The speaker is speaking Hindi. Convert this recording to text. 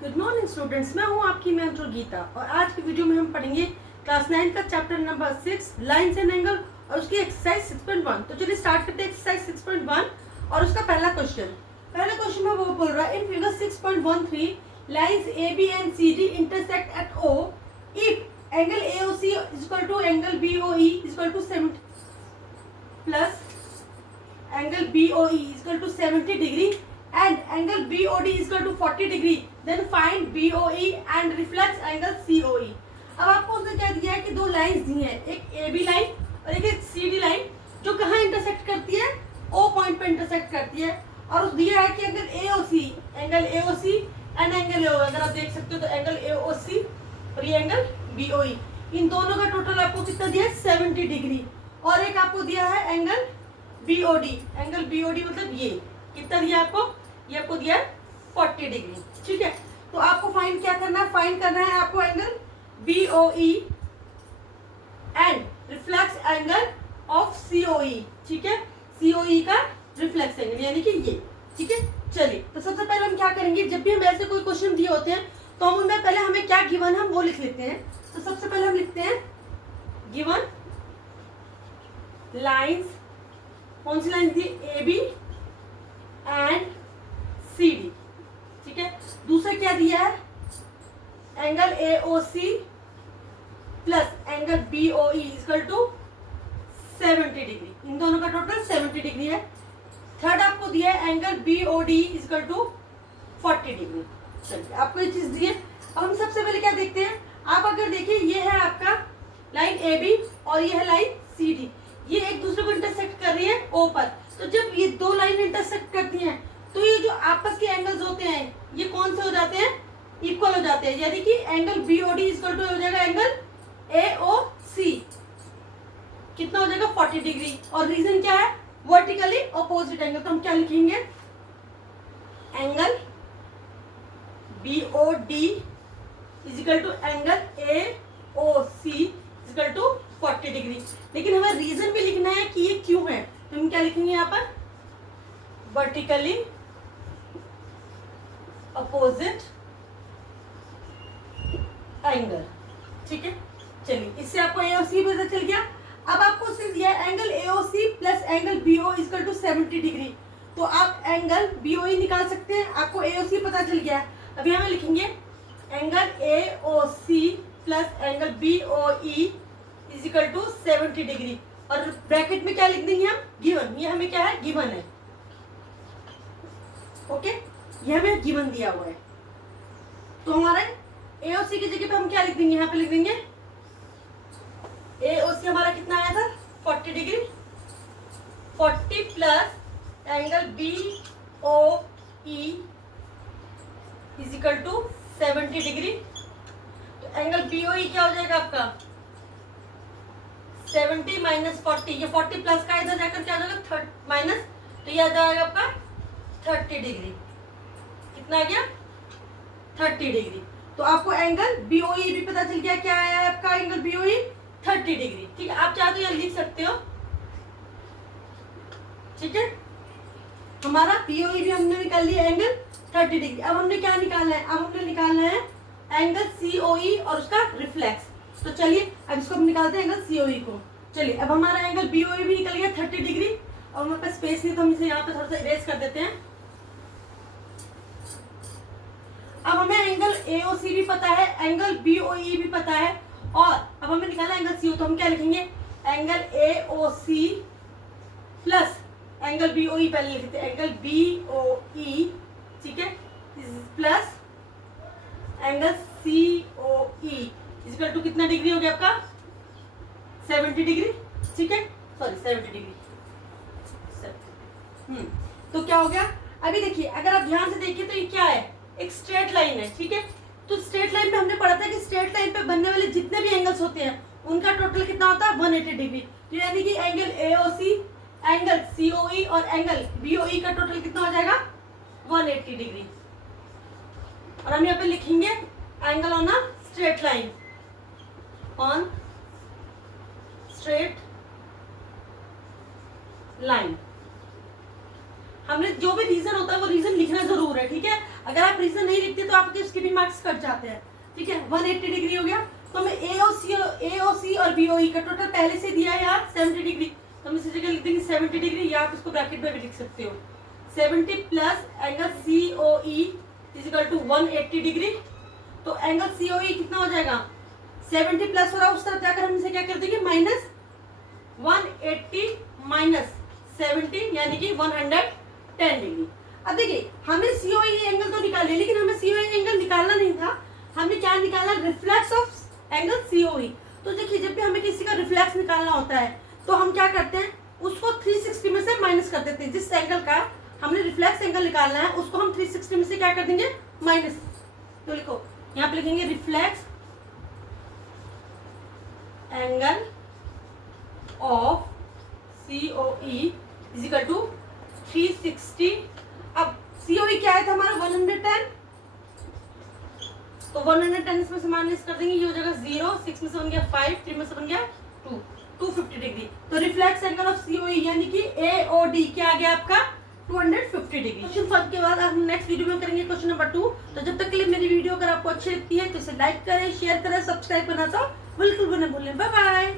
गुड मॉर्निंग स्टूडेंट्स, मैं हूं आपकी मेंटर गीता और आज की वीडियो में हम पढ़ेंगे क्लास 9 का chapter number 6 lines and angle और उसकी एक्सरसाइज 6.1। तो चलिए स्टार्ट करते हैं एक्सरसाइज 6.1 और उसका पहला क्वेश्चन में वो बोल रहा है in figure 6.13 lines A B and C D intersect at O if angle AOC is equal to angle BOE is equal to 70 plus angle BOE is equal to 70 degree and angle BOD is equal to 40 degree, then find BOE and reflex angle COE। अब आपको उसने क्या दिया है कि दो लाइंस दी हैं, एक AB लाइन और एक CD लाइन जो कहाँ इंटरसेक्ट करती है, O पॉइंट पे इंटरसेक्ट करती है। और उस दिया है कि angle AOC and angle AO, अगर आप देख सकते हो तो एंगल AOC और ये एंगल BOE, इन दोनों का टोटल आपको कितना दिया है 70 डिग्री। और एक आपको दिया है एंगल BOD मतलब ये कितना दिया आपको, ये आपको दिया है 40 डिग्री। ठीक है, तो आपको फाइंड क्या करना है, फाइंड करना है आपको angle BOE and reflex angle of COE। ठीक है, COE का रिफ्लेक्स एंगल यानी कि ये। ठीक है, चलिए तो सबसे पहले हम क्या करेंगे, जब भी हम ऐसे कोई क्वेश्चन दिए होते हैं तो हम उनमें पहले हमें क्या गिवन है हम वो लिख लेते हैं। तो सबसे पहले हम लिखते हैं गिवन लाइंस, कौन सी लाइन दी, AB एंड CD। ठीक है, दूसरा क्या दिया है, angle AOC plus angle BOE equal to 70 degree, इन दोनों का टोटल 70 डिग्री है। थर्ड आपको दिया है angle BOD equal to 40 degree. चलिए आपको ये चीज दी है। अब हम सबसे पहले क्या देखते हैं, आप अगर देखिए ये है आपका लाइन AB और ये है लाइन CD, ये एक दूसरे को इंटरसेक्ट कर रही है O पर। तो जब ये दो लाइन इंटरसेक्ट करती हैं तो ये जो आपस के एंगल्स होते हैं ये कौन से हो जाते हैं, इक्वल हो जाते हैं, यानी कि एंगल BOD इक्वल टू हो जाएगा एंगल AOC, कितना हो जाएगा 40 डिग्री। और रीजन क्या है, वर्टिकली अपोजिट एंगल, तो हम क्या लिखेंगे, angle BOD equal to angle AOC equal to 40 degree. लेकिन हमें रीजन भी लिखना है कि ये क्यों है, तो हम क्या लिखेंगे यहाँ पर, वर्टिकली अपोजिट एंगल। ठीक है, चलिए इससे आपको AOC पता चल गया। अब आपको सिर्फ दिया है angle AOC plus angle BO equal to 70 degree, तो आप एंगल BOE निकाल सकते हैं, आपको AOC पता चल गया है। अभी हमें लिखेंगे angle AOC plus angle BOE equal to 70 degree और ब्रैकेट में क्या लिख देंगे हम, गिवन, ये हमें क्या है, गिवन है। ओके, ये हमें गिवन दिया हुआ है, तो हमारा AOC की जगह पे हम क्या लिख देंगे, यहाँ पे लिख देंगे AOC हमारा कितना आया था 40 degree, 40 plus angle BOE equal to 70 degree. तो एंगल BOE क्या हो जाएगा आपका 70 माइनस 40, ये 40 प्लस का इधर जाकर क्या हो जाएगा माइनस, तो ये आ जाएगा आपका 30 डिग्री, कितना आ गया 30 डिग्री। तो आपको एंगल BOE भी पता चल गया, क्या आया आपका एंगल BOE 30 डिग्री। ठीक है, आप चाहे तो यहाँ लिख सकते हो। ठीक है, हमारा BOE भी हमने निकाल लिया एंगल 30 डिग्री। अब हमने क्या निकालना है, अब हमने निकालना है एंगल COE और उसका रिफ्लेक्स। तो चलिए अब इसको हम निकालते हैं एंगल COE को। चलिए अब हमारा एंगल BOE भी निकल गया 30 डिग्री। अब हमारे पास स्पेस नहीं तो हम इसे यहाँ पे थोड़ा सा इरेज कर देते हैं। अब हमें एंगल AOC भी पता है, एंगल BOE भी पता है और अब हमें निकालना है एंगल CO, तो हम क्या लिखेंगे, angle AOC plus angle BOE, पहले लिखते हैं एंगल BOE, ठीक है, plus angle COE equal to कितना डिग्री हो गया आपका 70 डिग्री। ठीक है, सॉरी 70 डिग्री। तो क्या हो गया, अभी देखिए अगर आप ध्यान से देखिए तो ये क्या है, एक स्ट्रेट लाइन है। ठीक है, तो स्ट्रेट लाइन में हमने पढ़ा था कि स्ट्रेट लाइन पे बनने वाले जितने भी एंगल्स होते हैं उनका टोटल कितना होता है 180 डिग्री। तो यानी कि एंगल AOC, एंगल COE और एंगल BOE का टोटल कितना हो जाएगा 180 डिग्री। और हम यहाँ पे लिखेंगे angle on a straight line, on straight line. हमने जो भी रीजन होता है वो रीजन लिखना जरूर है, ठीक है। अगर आप रीजन नहीं लिखते तो आपके उसके भी मार्क्स कट जाते हैं। ठीक है, 180 डिग्री हो गया। तो हमें AOC और BOE का टोटल पहले से दिया है यार 70 डिग्री, तो हम इसी जगह लिख देंगे 70 डिग्री, या आप इसको ब्रैकेट में भी लिख सकते हो। 70 plus angle COE is equal to 180 degree. तो एंगल COE कितना हो जाएगा, 70 प्लस हो रहा है, उस तरफ जाकर हम इसे क्या कर देंगे माइनस 180 माइनस 70 यानी कि 110 डिग्री। अब देखिए हमें COE एंगल तो निकाल लिया, लेकिन हमें COE एंगल निकालना नहीं था, हमें क्या निकालना, रिफ्लेक्स ऑफ एंगल COE। तो देखिए जब भी हमें किसी का रिफ्लेक्स निकालना होता है तो हम क्या करते हैं, उसको 360 में से माइनस कर देते हैं। जिस एंगल का हमने रिफ्लेक्स एंगल निकालना है उसको हम 360 में से क्या कर देंगे, माइनस। तो लिखो यहाँ पे लिखेंगे reflex angle of COE is equal to 360। अब COE क्या है था हमारा 110, तो 110 इसमें से माइनस कर देंगे, ये हो जाएगा 0, 6 में से बन गया 5, 3 में से बन गया 2, 250 डिग्री। तो रिफ्लेक्स एंगल ऑफ COE यानी कि AOD क्या आ गया आपका 250 डिग्री। क्वेश्चन 5 के बाद हम नेक्स्ट वीडियो में करेंगे क्वेश्चन नंबर 2। तो जब तक के लिए मेरी वीडियो अगर आपको अच्छी लगती है तो इसे लाइक करें, शेयर करें, सब्सक्राइब करना तो बिल्कुल भी ना भूलें। Bye bye.